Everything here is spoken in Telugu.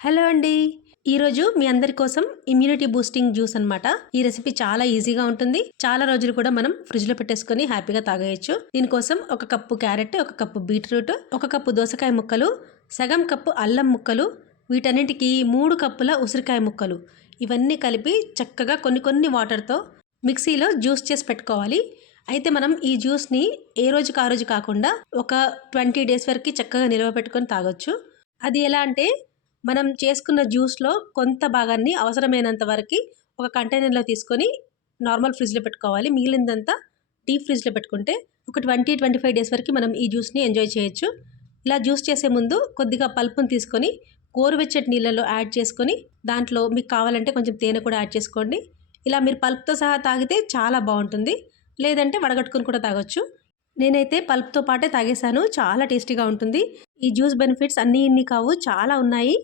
హలో అండి. ఈరోజు మీ అందరి కోసం ఇమ్యూనిటీ బూస్టింగ్ జ్యూస్ అన్నమాట. ఈ రెసిపీ చాలా ఈజీగా ఉంటుంది. చాలా రోజులు కూడా మనం ఫ్రిడ్జ్‌లో పెట్టేసుకొని హ్యాపీగా తాగేయొచ్చు. దీనికోసం ఒక కప్పు క్యారెట్, ఒక కప్పు బీట్రూట్, ఒక కప్పు దోసకాయ ముక్కలు, సగం కప్పు అల్లం ముక్కలు, వీటన్నిటికి 3 కప్పుల ఉసిరికాయ ముక్కలు ఇవన్నీ కలిపి చక్కగా కొన్ని కొన్ని వాటర్‌తో మిక్సీలో జ్యూస్ చేసి పెట్టుకోవాలి. అయితే మనం ఈ జ్యూస్‌ని ఏ రోజుకి ఆ రోజు కాకుండా ఒక 20 డేస్ వరకు చక్కగా నిల్వ పెట్టుకొని తాగొచ్చు. అది ఎలా అంటే మనం చేసుకున్న జ్యూస్‌లో కొంత భాగాన్ని అవసరమైనంత వరకి ఒక కంటైనర్‌లో తీసుకొని నార్మల్ ఫ్రిడ్జ్‌లో పెట్టుకోవాలి. మిగిలిందంతా డీప్ ఫ్రిడ్జ్‌లో పెట్టుకుంటే ఒక 20, 25 డేస్ వరకు మనం ఈ జ్యూస్‌ని ఎంజాయ్ చేయొచ్చు. ఇలా జ్యూస్ చేసే ముందు కొద్దిగా పల్పుని తీసుకొని గోరువెచ్చటి నీళ్ళలో యాడ్ చేసుకొని దాంట్లో మీకు కావాలంటే కొంచెం తేనె కూడా యాడ్ చేసుకోండి. ఇలా మీరు పల్ప్‌తో సహా తాగితే చాలా బావుంటుంది. లేదంటే వడగట్టుకొని కూడా తాగొచ్చు. నేనైతే పల్ప్‌తో పాటే తాగేసాను. చాలా టేస్టీగా ఉంటుంది. ఈ జ్యూస్ బెనిఫిట్స్ అన్నీ ఇన్ని కావు, చాలా ఉన్నాయి.